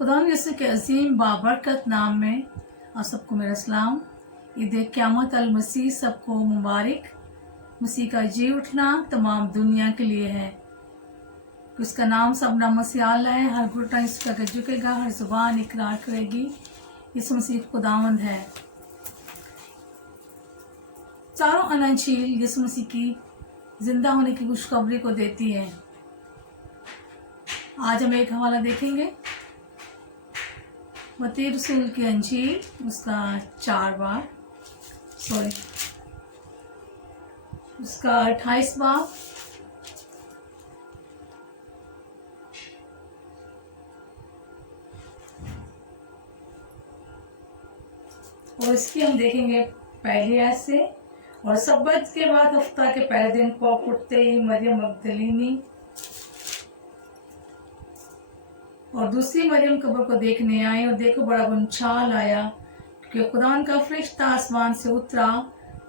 खुदा यीशु के अजीम बाबरकत नाम में आप सबको मेरा सलाम। ईद क़यामत अल मसीह सबको मुबारक। मसीह का जी उठना तमाम दुनिया के लिए है। उसका नाम सब नामों से आला है। हर घुटना इसका झुकेगा, हर जुबान इकरार करेगी यीशु मसीह खुदावंद है। चारों अनंशील यीशु मसीह की जिंदा होने की खुशखबरी को देती है। आज हम एक हवाला देखेंगे मत्ती रसूल की अंजील, उसका 4 बार उसका 28 बाब और इसकी हम देखेंगे पहली आयत से। और सब्बत के बाद हफ्ता के पहले दिन पौक उठते ही मरियम मगदलीनी और दूसरी मरियम कब्र को देखने आई, और देखो बड़ा गुंचाल आया क्योंकि खुदा का फरिश्ता आसमान से उतरा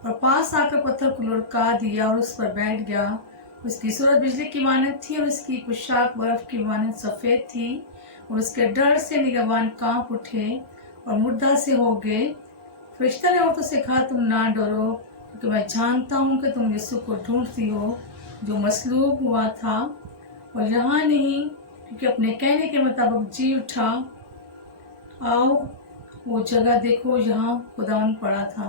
और पास आकर पत्थर को लुढ़का दिया और उस पर बैठ गया। उसकी सूरत बिजली की मानद थी और उसकी पोशाक बर्फ की मानद सफ़ेद थी, और उसके डर से निगहबान कांप उठे और मुर्दा से हो गए। फरिश्ता ने औरतों से कहा, तुम ना डरो, क्योंकि मैं जानता हूँ कि तुम यीशु को ढूंढती हो जो मसलूब हुआ था, और यहाँ नहीं क्योंकि अपने कहने के मुताबिक जी उठा। आओ वो जगह देखो जहाँ खुदावन पड़ा था।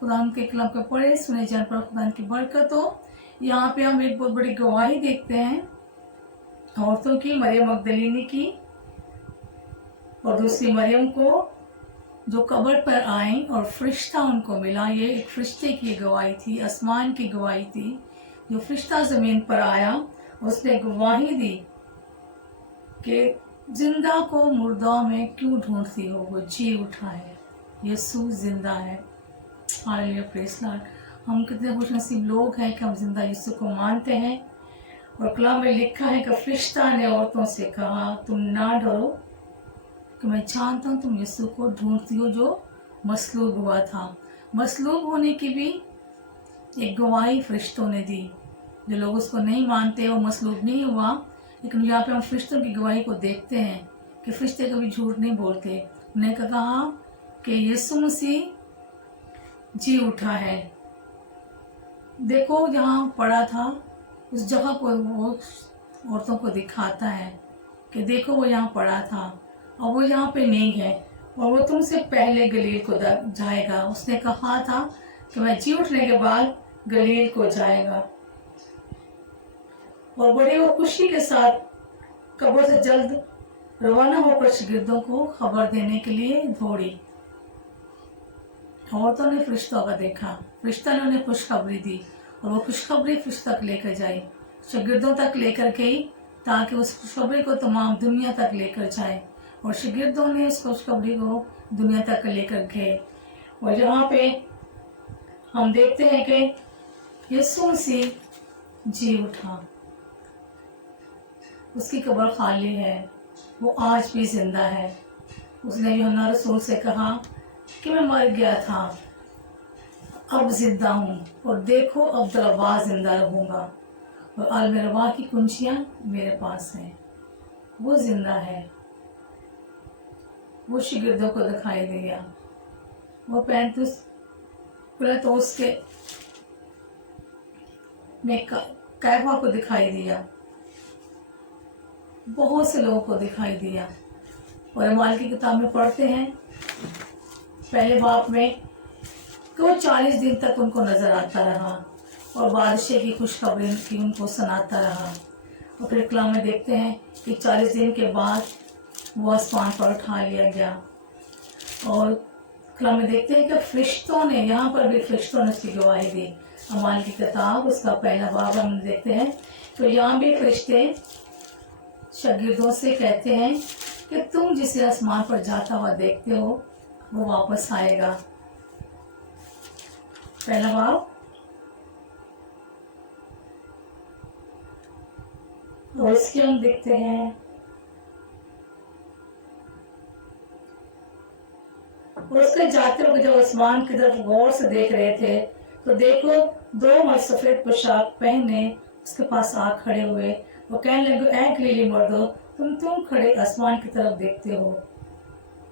खुदावन के कलाम को पढ़े सुने जान पर खुदावन की बरकत हो। यहाँ पे हम एक बहुत बड़ी गवाही देखते हैं औरतों की, मरियम मगदलीनी की और दूसरी मरियम को, जो कब्र पर आई और फरिश्ता उनको मिला। ये एक फरिश्ते की गवाही थी, आसमान की गवाही थी। जो फरिश्ता ज़मीन पर आया उसने गवाही दी कि जिंदा को मुर्दा में क्यों ढूंढती हो, वो जी उठा है, यीशु जिंदा है। Hallelujah, praise Lord. हम कितने खुशनसीब लोग हैं कि हम जिंदा यीशु को मानते हैं। और कलाम में लिखा है कि फरिश्ता ने औरतों से कहा, तुम ना डरो, कि मैं जानता हूँ तुम यीशु को ढूंढती हो जो मसलूब हुआ था। मसलूब होने की भी एक गवाही फरिश्तों ने दी। जो लोग उसको नहीं मानते वो मसलूब नहीं हुआ, लेकिन यहाँ पे हम फरिश्तों की गवाही को देखते हैं कि फरिश्ते कभी झूठ नहीं बोलते। उन्हें कहा कि यीशु मसीह जी उठा है। देखो जहाँ पड़ा था उस जगह को वो औरतों को दिखाता है कि देखो वो यहाँ पड़ा था और वो यहाँ पे नहीं है, और वो तुमसे पहले गलील को जाएगा। उसने कहा था कि मैं जी उठने के बाद गलील को जाएगा। और बड़ी वो खुशी के साथ कब्र से जल्द रवाना होकर शागिर्दों को खबर देने के लिए दौड़ी। औरतों ने फरिश्तों का देखा, फरिश्ता ने उन्हें खुशखबरी दी, और वो खुशखबरी फरिश्ता तक लेकर जाई, शागिर्दों तक लेकर गई, ताकि उस खुशखबरी को तमाम दुनिया तक लेकर जाए। और शागिर्दों ने उस खुशखबरी को दुनिया तक लेकर गए। और यहाँ पे हम देखते हैं कि यीशु मसीह जी उठा, उसकी कब्र खाली है, वो आज भी जिंदा है। उसने यूहन्ना रसूल से कहा कि मैं मर गया था, अब जिंदा हूँ, और देखो अब दरबार जिंदा रहूँगा, और अलमरवा की कुंजियाँ मेरे पास हैं। वो जिंदा है। वो शागिर्दों को दिखाई दिया। वो 35 पिलातुस के में कैफा को दिखाई दिया, बहुत से लोगों को दिखाई दिया। और अमाल की किताब में पढ़ते हैं पहले बाप में कि वो 40 दिन तक उनको नजर आता रहा और बादशाह की खुशखबरी की उनको सुनाता रहा। और फिर कलाम में देखते हैं कि 40 दिन के बाद वो आसमान पर उठा लिया गया। और कलाम में देखते हैं कि फरिश्तों ने, यहाँ पर भी फरिश्तों ने उसकी गवाही दी। अमाल की किताब उसका पहला बाब हम देखते हैं तो यहाँ भी फरिश्ते शागिर्दों से कहते हैं कि तुम जिसे आसमान पर जाता हुआ देखते हो वो वापस आएगा। पहला बाब और इसके हम देखते हैं और उसके जाते हुए जब आसमान की तरफ गौर से देख रहे थे तो देखो 2 मर्द सफेद पोशाक पहने उसके पास आ खड़े हुए वो कहने लगे, ऐ गलीली मर्दो, तुम खड़े आसमान की तरफ देखते हो।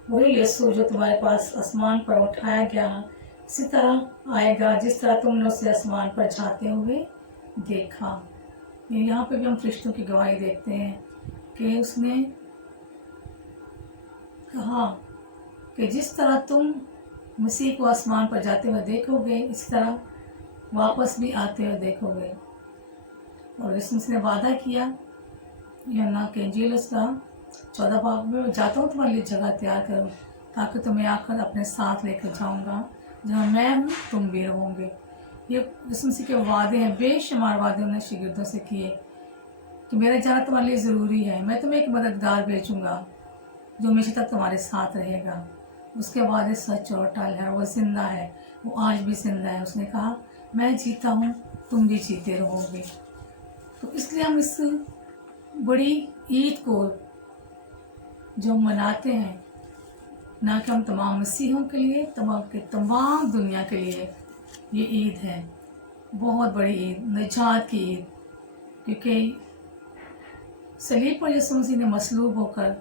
वही यीशु जो तुम्हारे पास आसमान पर उठाया गया इसी तरह आएगा जिस तरह तुमने उसे आसमान पर जाते हुए देखा। यहाँ पे भी हम फरिश्तों की गवाही देखते हैं कि उसने कहा कि जिस तरह तुम मसीह को आसमान पर जाते हुए देखोगे इस तरह वापस भी आते हुए देखोगे। और इसने वादा किया यूहन्ना के इंजील उसका 14 बाब में, जाता हूँ तुम्हारे लिए जगह तैयार करो ताकि तुम्हें आकर अपने साथ लेकर जाऊंगा, जहाँ मैं हूँ तुम भी रहोगे। ये यीशु मसीह के वादे हैं, बेशुमार वादे उन्होंने शागिर्दों से किए कि मेरा जाना तुम्हारे लिए ज़रूरी है, मैं तुम्हें एक मददगार भेजूंगा जो हमेशा तक तुम्हारे साथ रहेगा। उसके वादे सच और अटल है, वो जिंदा है, वो आज भी जिंदा है। उसने कहा मैं जीता हूँ तुम भी जीते रहोगे। तो इसलिए हम इस बड़ी ईद को जो हम मनाते हैं, ना कि हम तमाम मसीहों के लिए, तमाम दुनिया के लिए ये ईद है, बहुत बड़ी ईद, निजात की ईद। क्योंकि सलीब पर यीशु मसीह ने मसलूब होकर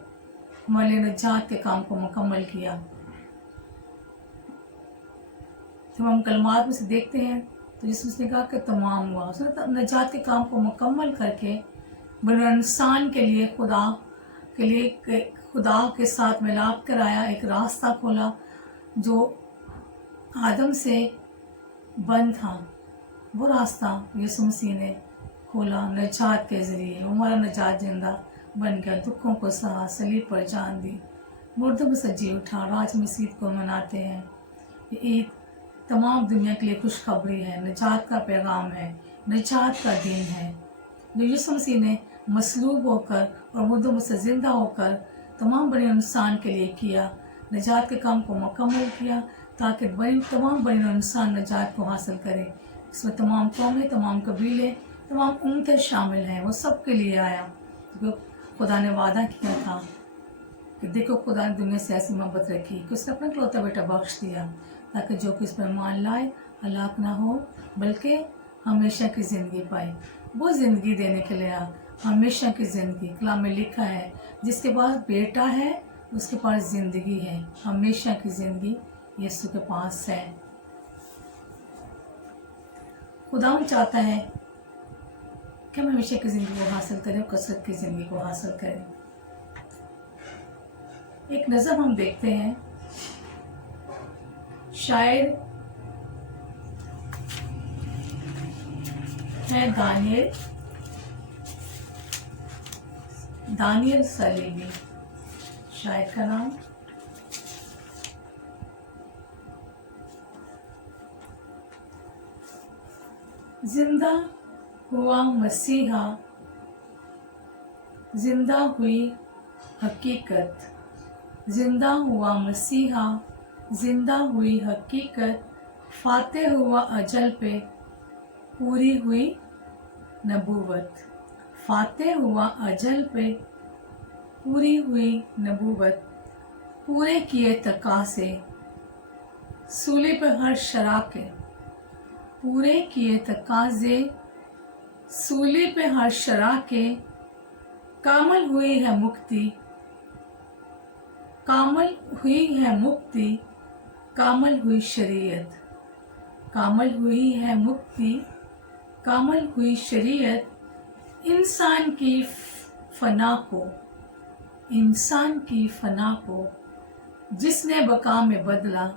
हमारे लिए निजात के काम को मुकम्मल किया। जब हम कलमात में से देखते हैं तो यीशु मसीह ने कहा कि तमाम हुआ। उसने निजात के काम को मुकम्मल करके बने इंसान के लिए खुदा के साथ मिलाप कराया, एक रास्ता खोला जो आदम से बंद था। वो रास्ता यीशु मसीह ने खोला निजात के ज़रिए। हमारा निजात जिंदा बन गया, दुखों को सहा, सलीब पर जान दी, मुर्दों में से जी उठा। आज हम इस ईद को मनाते हैं। ये ईद तमाम दुनिया के लिए खुशखबरी है, निजात का पैगाम है, निजात का दिन है जो यीशु मसीह ने मसलूब होकर और मुर्दों में से जिंदा होकर तमाम बड़े इंसान के लिए किया, निजात के काम को मुकम्मल किया ताकि तमाम बड़े इंसान निजात को हासिल करें। इसमें तमाम कौमें, तमाम कबीले, तमाम उम्मतें शामिल हैं। वो सब के लिए आया क्योंकि खुदा ने वादा किया था कि देखो खुदा ने दुनिया से ऐसी मोहब्बत रखी कि उसने अपना इकलौता बेटा बख्श दिया ताकि जो कि इस पर मान लाए हलाक ना हो बल्कि हमेशा की ज़िंदगी पाए। वो ज़िंदगी देने के लिए आ, हमेशा की ज़िंदगी। कलाम में लिखा है जिसके पास बेटा है उसके पास ज़िंदगी है, हमेशा की ज़िंदगी यीशु के पास है। खुदा चाहता है कि हम हमेशा की ज़िंदगी को हासिल करें और कसरत की ज़िंदगी को हासिल करें। एक नज़र हम देखते हैं, शायर है दानियल सलीबी, शायर का नाम। जिंदा हुआ मसीहा, जिंदा हुई हकीकत, जिंदा हुआ मसीहा, जिंदा हुई हकीकत, फाते हुआ अजल पे पूरी हुई नबूवत, फाते हुआ अजल पे पूरी हुई नबूवत, पूरे किए तकासे सूली पे हर शराके, पूरे किए तकाजे सूली पे हर शराके, कामल हुई है मुक्ति, कामल हुई है मुक्ति, कामल हुई शरीयत, कामल हुई है मुक्ति, कामल हुई शरीयत, इंसान की फना को, इंसान की फना को जिसने बका में बदला,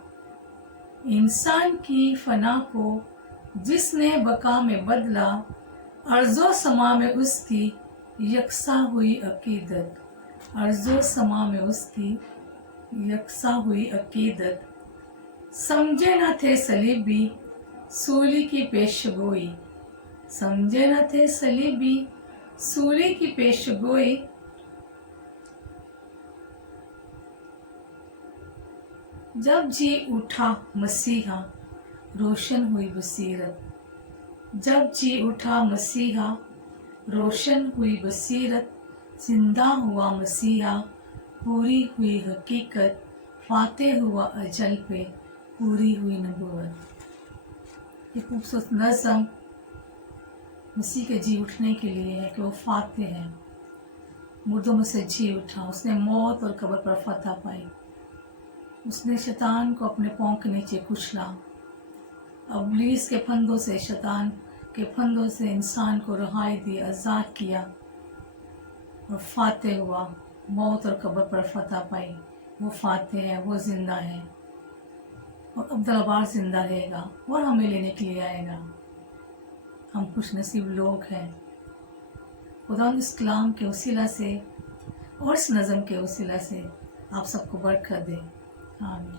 इंसान की फना को जिसने बका में बदला, अर्ज़ो समा में उसकी यकसा हुई अकीदत, अर्ज़ो समा में उसकी यकसा हुई अकीदत, समझे न थे सलीबी सूली की पेशगोई, समझे न थे सलीबी सूली की पेशगोई, जब जी उठा मसीहा रोशन हुई बसीरत, जब जी उठा मसीहा रोशन हुई बसीरत, जिंदा हुआ मसीहा पूरी हुई हकीकत, फाते हुआ अजल पे पूरी हुई नबूवत। ये खूबसूरत नज़म मसीह के जी उठने के लिए है कि वो फाते है, मुर्दों में से जी उठा, उसने मौत और कब्र पर फतह पाई, उसने शैतान को अपने पाँव के नीचे कुचला, इब्लीस के फंदों से, शैतान के फंदों से इंसान को रिहाई दी, आज़ाद किया और फाते हुआ, मौत और कब्र पर फतह पाई। वो फाते है, वो जिंदा है और अब्दुल जिंदा रहेगा और हमें लेने के लिए आएगा। हम खुश नसीब लोग हैं। खुदा इस कलाम के वसीला से और इस नज़म के वसीला से आप सबको बरकत दे। आमीन।